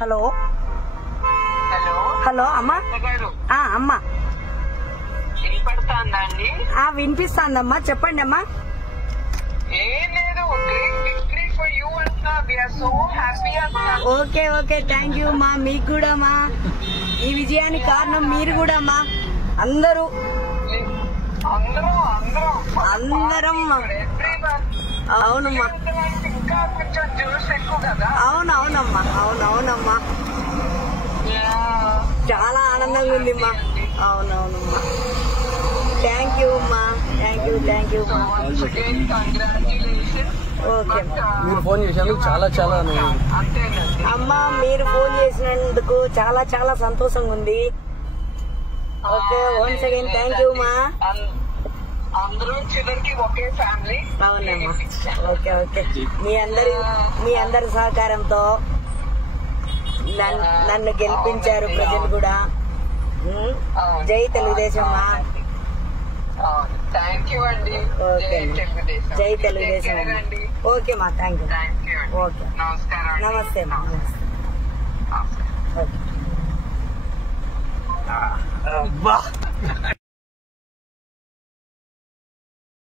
Hello hello hello అమ్మా. అమ్మా వినపడుతుందా అండి? వినిపిస్తాందమ్మా, చెప్పండి అమ్మా. ఏం లేదు, గ్రేట్ విక్టరీ ఫర్ యూ అంటున్నా. వి ఆర్ సో హ్యాపీ అంటున్నా. ఓకే ఓకే, థ్యాంక్ యూ మా. మీకు కూడా మా, ఈ విజయానికి కారణం మీరు కూడా మా. అందరూ అందరం అవునమ్మా. ఇంకా కొంచెం జ్యూస్ ఎక్కువ కదా. అవునవునమ్మా, అవునవునమ్మా, చాలా ఆనందంగా ఉంది మా. అవునవునమ్మా, థ్యాంక్ యూ అమ్మా, థ్యాంక్ యూ మా. ఓకే మీరు ఫోన్ చేసినందుకు చాలా చాలా అమ్మా, మీరు ఫోన్ చేసినందుకు చాలా చాలా సంతోషంగా ఉంది. Okay, once again thank you మా. అందరూ చివరికి ఒకే ఫ్యామిలీ. అవునమ్మా, ఓకే ఓకే. మీ అందరి సహకారంతో నన్ను గెలిపించారు ప్రజలు కూడా. జై తెలుగుదేశం మా. థ్యాంక్ యూ అండి. ఓకే, జై తెలుగుదేశం. ఓకే మా, థ్యాంక్ యూ. ఓకే, నమస్కారం. నమస్తే మా. ఓకే. అబ్బా.